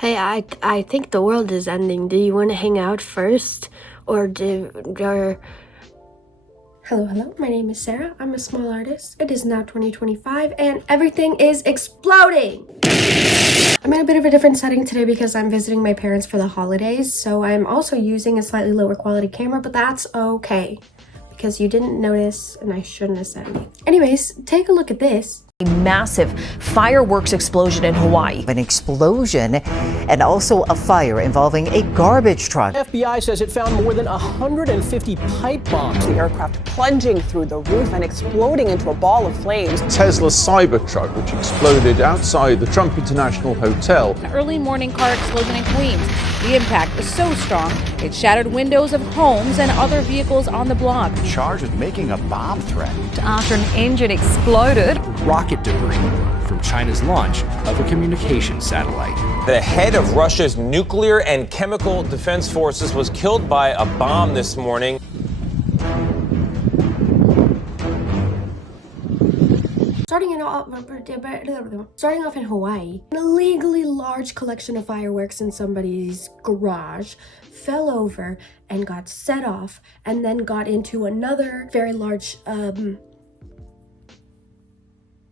Hey, I think the world is ending. Do you want to hang out first? Or Hello, my name is Sarah. I'm a small artist. It is now 2025 and everything is exploding! I'm in a bit of a different setting today because I'm visiting my parents for the holidays, so I'm also using a slightly lower quality camera, but that's okay. Because you didn't notice and I shouldn't have said anything. Anyways, take a look at this. A massive fireworks explosion in Hawaii. An explosion and also a fire involving a garbage truck. FBI says it found more than 150 pipe bombs. The aircraft plunging through the roof and exploding into a ball of flames. Tesla Cybertruck, which exploded outside the Trump International Hotel. An early morning car explosion in Queens. The impact was so strong, it shattered windows of homes and other vehicles on the block. Charged with making a bomb threat. After an engine exploded. Rocket debris from China's launch of a communications satellite. The head of Russia's nuclear and chemical defense forces was killed by a bomb this morning. Starting off in Hawaii, an illegally large collection of fireworks in somebody's garage fell over and got set off and then got into another very large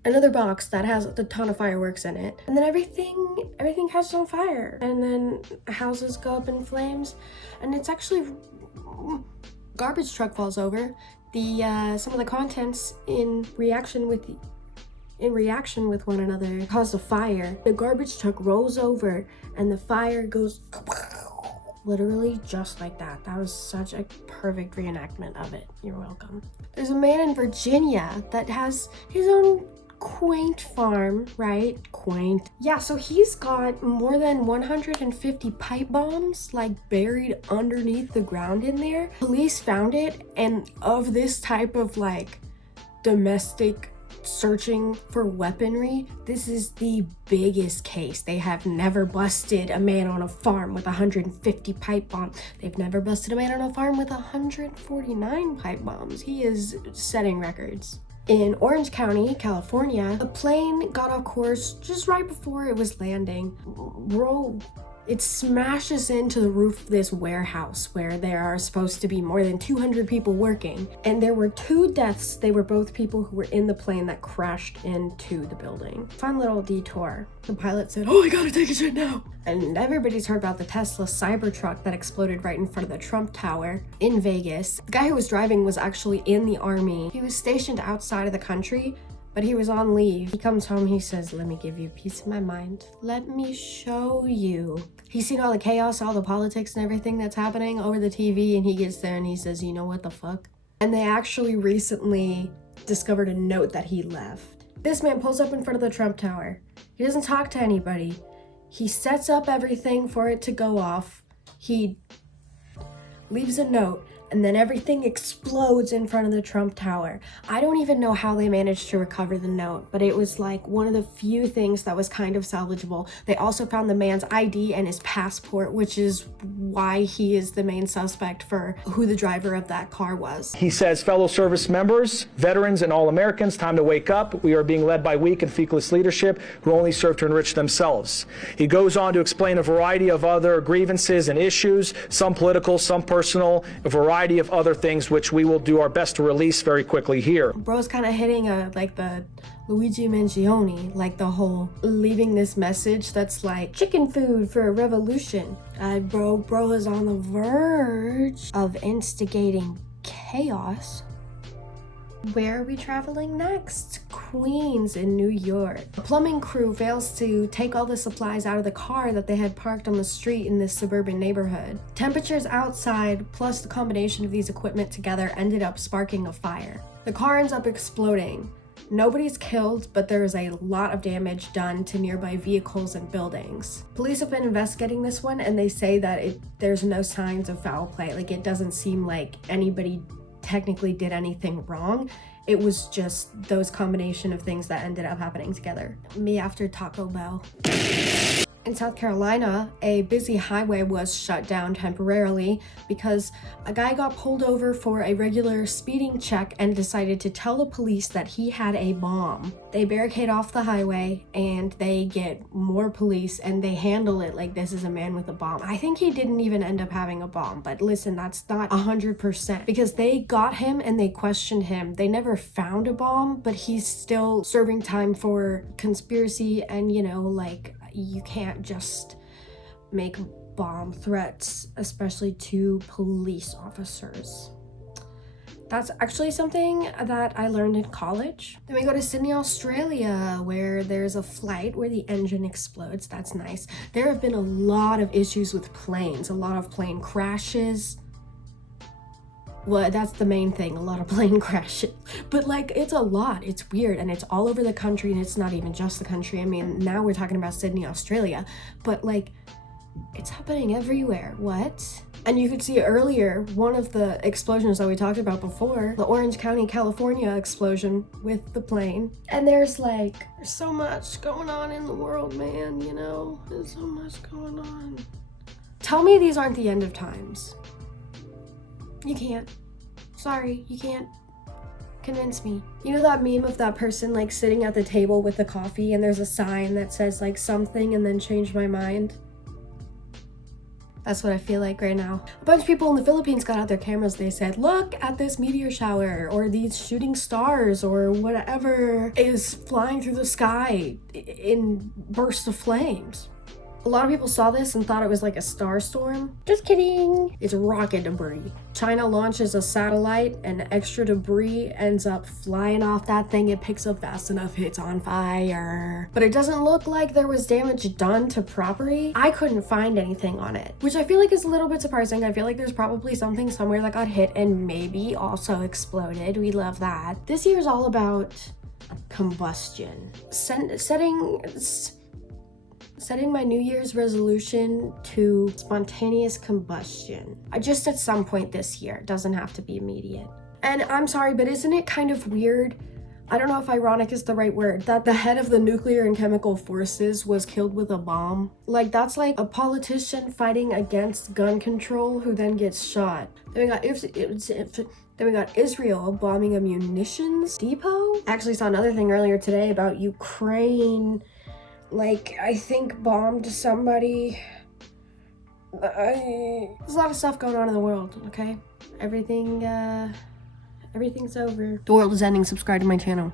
another box that has a ton of fireworks in it, and then everything catches on fire, and then houses go up in flames, and it's actually garbage truck falls over. The some of the contents in reaction with one another cause a fire. The garbage truck rolls over and the fire goes literally just like that. That was such a perfect reenactment of it. You're welcome. There's a man in Virginia that has his own quaint farm, right? Quaint. Yeah, so he's got more than 150 pipe bombs like buried underneath the ground in there. Police found it, and of this type of like domestic searching for weaponry, this is the biggest case. They have never busted a man on a farm with 150 pipe bombs. They've never busted a man on a farm with 149 pipe bombs. He is setting records. In Orange County, California, a plane got off course just right before it was landing. Bro, it smashes into the roof of this warehouse where there are supposed to be more than 200 people working. And there were 2 deaths. They were both people who were in the plane that crashed into the building. Fun little detour. The pilot said, "Oh, I gotta take a shit now." And everybody's heard about the Tesla Cybertruck that exploded right in front of the Trump Tower in Vegas. The guy who was driving was actually in the army. He was stationed outside of the country, but he was on leave. He comes home, he says, "Let me give you peace of my mind. Let me show you." He's seen all the chaos, all the politics and everything that's happening over the TV, and he gets there and he says, "You know what the fuck?" And they actually recently discovered a note that he left. This man pulls up in front of the Trump Tower. He doesn't talk to anybody. He sets up everything for it to go off. He leaves a note, and then everything explodes in front of the Trump Tower. I don't even know how they managed to recover the note, but it was like one of the few things that was kind of salvageable. They also found the man's ID and his passport, which is why he is the main suspect for who the driver of that car was. He says, "Fellow service members, veterans, and all Americans, time to wake up. We are being led by weak and feckless leadership who only serve to enrich themselves." He goes on to explain a variety of other grievances and issues, some political, some personal, a variety of other things which we will do our best to release very quickly here. Bro's kind of hitting like the Luigi Mangione, like the whole leaving this message that's like chicken food for a revolution. Bro is on the verge of instigating chaos. Where are we traveling next? Queens in New York. A plumbing crew fails to take all the supplies out of the car that they had parked on the street in this suburban neighborhood. Temperatures outside, plus the combination of these equipment together, ended up sparking a fire. The car ends up exploding. Nobody's killed, but there is a lot of damage done to nearby vehicles and buildings. Police have been investigating this one, and they say that there's no signs of foul play. Like, it doesn't seem like anybody technically did anything wrong. It was just those combination of things that ended up happening together. Me after Taco Bell. In South Carolina, a busy highway was shut down temporarily because a guy got pulled over for a regular speeding check and decided to tell the police that he had a bomb. They barricade off the highway and they get more police and they handle it like this is a man with a bomb. I think he didn't even end up having a bomb, but listen, that's not 100% because they got him and they questioned him. They never found a bomb, but he's still serving time for conspiracy and, you know, like, you can't just make bomb threats, especially to police officers. That's actually something that I learned in college. Then we go to Sydney, Australia, where there's a flight where the engine explodes. That's nice. There have been a lot of issues with planes, a lot of plane crashes. Well, that's the main thing, a lot of plane crashes. But like, it's a lot, it's weird, and it's all over the country, and it's not even just the country. I mean, now we're talking about Sydney, Australia, but like, it's happening everywhere. What? And you could see earlier, one of the explosions that we talked about before, the Orange County, California explosion with the plane. And there's so much going on in the world, man, you know? There's so much going on. Tell me these aren't the end of times. You can't. Sorry, you can't convince me. You know that meme of that person like sitting at the table with the coffee and there's a sign that says like something and then change my mind? That's what I feel like right now. A bunch of people in the Philippines got out their cameras. They said, look at this meteor shower or these shooting stars or whatever is flying through the sky in bursts of flames. A lot of people saw this and thought it was like a star storm. Just kidding. It's rocket debris. China launches a satellite and extra debris ends up flying off that thing. It picks up fast enough, it's on fire. But it doesn't look like there was damage done to property. I couldn't find anything on it, which I feel like is a little bit surprising. I feel like there's probably something somewhere that got hit and maybe also exploded. We love that. This year is all about combustion. Setting my New Year's resolution to spontaneous combustion. Just at some point this year. It doesn't have to be immediate. And I'm sorry, but isn't it kind of weird? I don't know if ironic is the right word, that the head of the nuclear and chemical forces was killed with a bomb. Like, that's like a politician fighting against gun control who then gets shot. Then we got Israel bombing a munitions depot. I actually saw another thing earlier today about Ukraine. Like, I think bombed somebody. There's a lot of stuff going on in the world, okay? Everything's over. The world is ending. Subscribe to my channel.